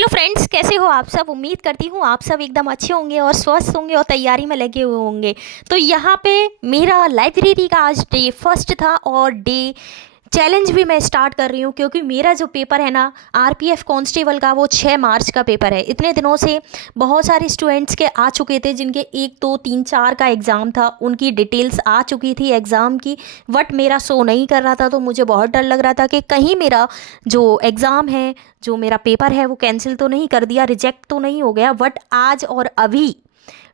Hello friends, कैसे हो आप सब। उम्मीद करती हूँ आप सब एकदम अच्छे होंगे और स्वस्थ होंगे और तैयारी में लगे हुए होंगे। तो यहाँ पे मेरा लाइब्रेरी का आज डे फर्स्ट था और डे चैलेंज भी मैं स्टार्ट कर रही हूँ, क्योंकि मेरा जो पेपर है ना आरपीएफ कांस्टेबल का, वो 6 मार्च का पेपर है। इतने दिनों से बहुत सारे स्टूडेंट्स के आ चुके थे जिनके 1 2 3 4 का एग्ज़ाम था, उनकी डिटेल्स आ चुकी थी एग्ज़ाम की, बट मेरा शो नहीं कर रहा था। तो मुझे बहुत डर लग रहा था कि कहीं मेरा जो एग्ज़ाम है, जो मेरा पेपर है, वो कैंसिल तो नहीं कर दिया, रिजेक्ट तो नहीं हो गया। बट आज और अभी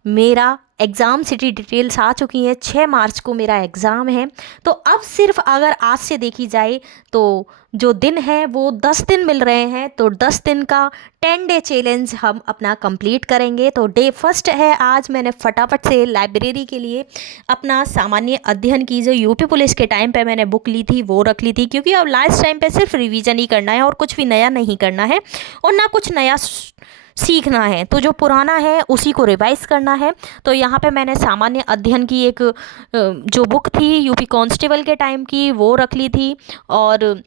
मेरा एग्ज़ाम सिटी डिटेल्स आ चुकी है। 6 मार्च को मेरा एग्ज़ाम है। तो अब सिर्फ अगर आज से देखी जाए तो जो दिन है वो 10 दिन मिल रहे हैं। तो 10 दिन का 10 डे चैलेंज हम अपना कंप्लीट करेंगे। तो डे फर्स्ट है आज। मैंने फटाफट से लाइब्रेरी के लिए अपना सामान्य अध्ययन की जो यूपी पुलिस के टाइम पे मैंने बुक ली थी वो रख ली थी, क्योंकि अब लास्ट टाइम पे सिर्फ रिवीजन ही करना है और कुछ भी नया नहीं करना है और ना कुछ नया सीखना है। तो जो पुराना है उसी को रिवाइज करना है। तो यहाँ पे मैंने सामान्य अध्ययन की एक जो बुक थी यूपी कांस्टेबल के टाइम की वो रख ली थी, और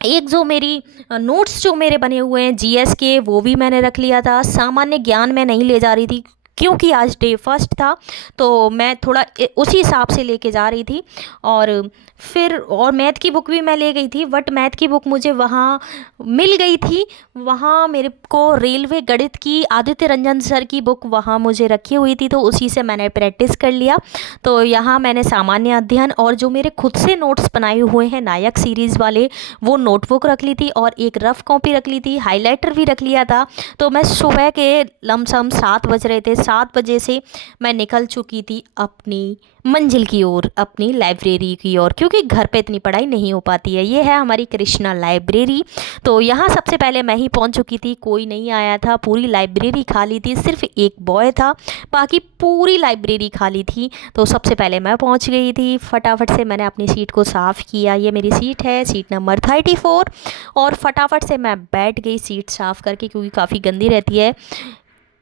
एक जो मेरी नोट्स जो मेरे बने हुए हैं जीएस के वो भी मैंने रख लिया था। सामान्य ज्ञान मैं नहीं ले जा रही थी क्योंकि आज डे फर्स्ट था, तो मैं थोड़ा उसी हिसाब से लेके जा रही थी। और फिर और मैथ की बुक भी मैं ले गई थी, बट मैथ की बुक मुझे वहाँ मिल गई थी। वहाँ मेरे को रेलवे गणित की आदित्य रंजन सर की बुक वहाँ मुझे रखी हुई थी, तो उसी से मैंने प्रैक्टिस कर लिया। तो यहाँ मैंने सामान्य अध्ययन और जो मेरे खुद से नोट्स बनाए हुए हैं नायक सीरीज़ वाले, वो नोटबुक रख ली थी और एक रफ कॉपी रख ली थी, हाइलाइटर भी रख लिया था। तो मैं सुबह के लमसम 7 बज रहे थे, 7 बजे से मैं निकल चुकी थी अपनी मंजिल की ओर, अपनी लाइब्रेरी की ओर, क्योंकि घर पे इतनी पढ़ाई नहीं हो पाती है। ये है हमारी कृष्णा लाइब्रेरी। तो यहाँ सबसे पहले मैं ही पहुँच चुकी थी, कोई नहीं आया था, पूरी लाइब्रेरी खाली थी, सिर्फ एक बॉय था, बाकी पूरी लाइब्रेरी खाली थी। तो सबसे पहले मैं पहुँच गई थी। फटाफट से मैंने अपनी सीट को साफ़ किया। ये मेरी सीट है, सीट नंबर 34, और फटाफट से मैं बैठ गई सीट साफ़ करके, क्योंकि काफ़ी गंदी रहती है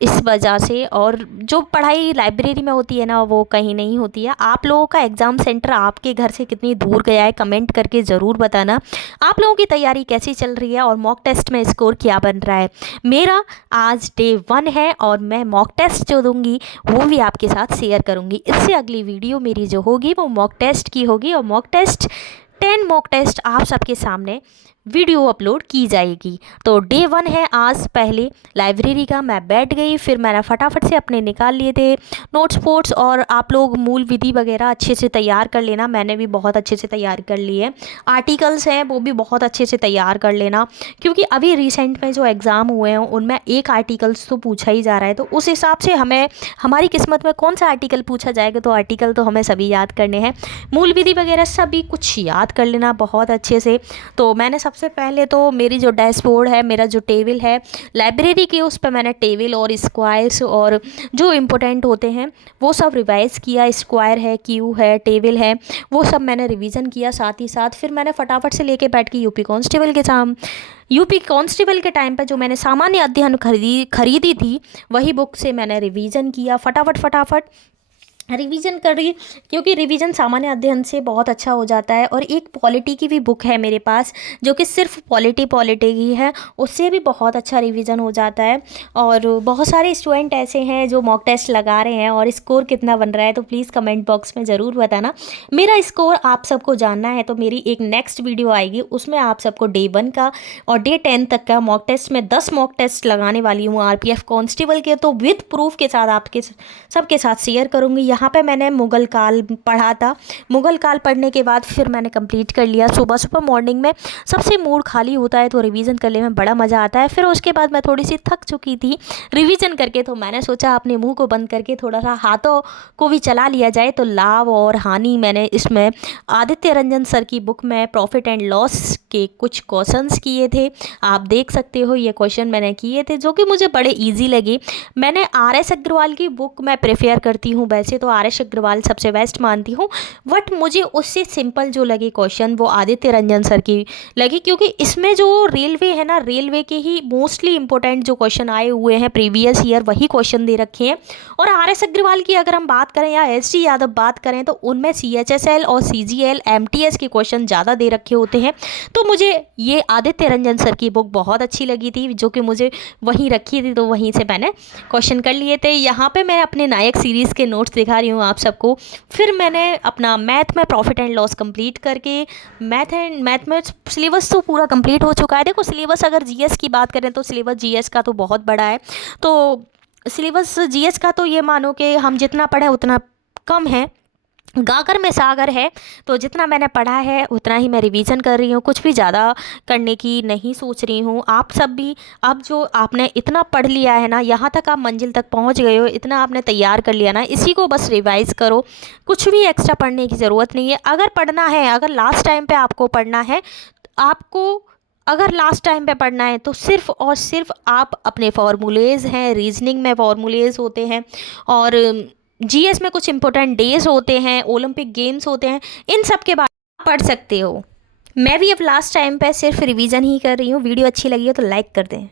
इस वजह से। और जो पढ़ाई लाइब्रेरी में होती है ना वो कहीं नहीं होती है। आप लोगों का एग्ज़ाम सेंटर आपके घर से कितनी दूर गया है कमेंट करके ज़रूर बताना। आप लोगों की तैयारी कैसी चल रही है और मॉक टेस्ट में स्कोर क्या बन रहा है। मेरा आज डे 1 है और मैं मॉक टेस्ट जो दूंगी वो भी आपके साथ शेयर करूंगी। इससे अगली वीडियो मेरी जो होगी वो मॉक टेस्ट की होगी, और मॉक टेस्ट 10 मॉक टेस्ट आप सबके सामने वीडियो अपलोड की जाएगी। तो डे 1 है आज। पहले लाइब्रेरी का मैं बैठ गई, फिर मैंने फटाफट से अपने निकाल लिए थे नोट्स पोट्स, और आप लोग मूल विधि वगैरह अच्छे से तैयार कर लेना। मैंने भी बहुत अच्छे से तैयार कर ली है। आर्टिकल्स हैं वो भी बहुत अच्छे से तैयार कर लेना, क्योंकि अभी रिसेंट में जो एग्ज़ाम हुए हैं उनमें एक आर्टिकल्स तो पूछा ही जा रहा है। तो उस हिसाब से हमें हमारी किस्मत में कौन सा आर्टिकल पूछा जाएगा, तो आर्टिकल तो हमें सभी याद करने हैं। मूल विधि वगैरह सभी कुछ याद कर लेना बहुत अच्छे से। तो मैंने सबसे पहले तो मेरी जो डैशबोर्ड है, मेरा जो टेबल है लाइब्रेरी की, उस पर मैंने टेबल और स्क्वायर्स और जो इम्पोर्टेंट होते हैं वो सब रिवाइज़ किया। स्क्वायर है, क्यू है, टेबल है, वो सब मैंने रिवीजन किया। साथ ही साथ फिर मैंने फटाफट से लेके बैठ के यूपी कांस्टेबल के टाइम पे जो मैंने सामान्य अध्ययन खरीदी थी वही बुक से मैंने रिवीजन किया। फटाफट रिवीजन कर रही, क्योंकि रिवीजन सामान्य अध्ययन से बहुत अच्छा हो जाता है। और एक पॉलिटी की भी बुक है मेरे पास जो कि सिर्फ पॉलिटी की है, उससे भी बहुत अच्छा रिवीजन हो जाता है। और बहुत सारे स्टूडेंट ऐसे हैं जो मॉक टेस्ट लगा रहे हैं, और स्कोर कितना बन रहा है तो प्लीज़ कमेंट बॉक्स में ज़रूर बताना। मेरा स्कोर आप सबको जानना है तो मेरी एक नेक्स्ट वीडियो आएगी, उसमें आप सबको डे 1 का और डे 10 तक का मॉक टेस्ट में 10 मॉक टेस्ट लगाने वाली हूँ आरपीएफ कांस्टेबल के, तो विद प्रूफ के साथ आपके सबके साथ शेयर करूँगी। यहाँ पे मैंने मुगल काल पढ़ा था। मुगल काल पढ़ने के बाद फिर मैंने कंप्लीट कर लिया। सुबह मॉर्निंग में सबसे मूड खाली होता है तो रिवीजन करने में बड़ा मज़ा आता है। फिर उसके बाद मैं थोड़ी सी थक चुकी थी रिवीजन करके, तो मैंने सोचा अपने मुंह को बंद करके थोड़ा सा हाथों को भी चला लिया जाए। तो लाभ और हानि मैंने इसमें आदित्य रंजन सर की बुक में प्रॉफिट एंड लॉस के कुछ क्वेश्चंस किए थे। आप देख सकते हो ये क्वेश्चन मैंने किए थे जो कि मुझे बड़े ईजी लगे। मैंने RS अग्रवाल की बुक मैं प्रेफर करती हूँ। वैसे तो तो आर.एस. अग्रवाल सबसे बेस्ट मानती हूँ, बट मुझे उससे सिंपल जो लगे क्वेश्चन वो आदित्य रंजन सर की लगी, क्योंकि इसमें जो रेलवे है ना, रेलवे के ही मोस्टली इंपॉर्टेंट जो क्वेश्चन आए हुए हैं प्रीवियस ईयर वही क्वेश्चन दे रखे हैं। और आर.एस. अग्रवाल की अगर हम बात करें या एस.डी. यादव बात करें तो उनमें CHSL और CGL MTS के क्वेश्चन ज़्यादा दे रखे होते हैं। तो मुझे ये आदित्य रंजन सर की बुक बहुत अच्छी लगी थी, जो कि मुझे वहीं रखी थी, तो वहीं से मैंने क्वेश्चन कर लिए थे। यहाँ पे मैं अपने नायक सीरीज़ के नोट्स दिखा रही हूँ आप सबको। फिर मैंने अपना मैथ में प्रॉफिट एंड लॉस कंप्लीट करके मैथ में सिलेबस तो पूरा कंप्लीट हो चुका है। देखो सिलेबस अगर GS की बात करें तो सिलेबस GS का तो बहुत बड़ा है, तो सिलेबस GS का तो ये मानो कि हम जितना पढ़ें उतना कम है। गागर में सागर है, तो जितना मैंने पढ़ा है उतना ही मैं रिवीजन कर रही हूँ, कुछ भी ज़्यादा करने की नहीं सोच रही हूँ। आप सब भी अब जो आपने इतना पढ़ लिया है ना, यहाँ तक आप मंजिल तक पहुँच गए हो, इतना आपने तैयार कर लिया ना, इसी को बस रिवाइज़ करो, कुछ भी एक्स्ट्रा पढ़ने की ज़रूरत नहीं है। अगर पढ़ना है, अगर लास्ट टाइम पे आपको पढ़ना है, आपको अगर लास्ट टाइम पे पढ़ना है तो सिर्फ़ और सिर्फ आप अपने फार्मूलेज़ हैं, रीजनिंग में फार्मूलेज़ होते हैं, और GS में कुछ इंपॉर्टेंट डेज होते हैं, ओलंपिक गेम्स होते हैं, इन सब के बारे में पढ़ सकते हो। मैं भी अब लास्ट टाइम पे सिर्फ रिवीजन ही कर रही हूँ। वीडियो अच्छी लगी हो तो लाइक कर दें।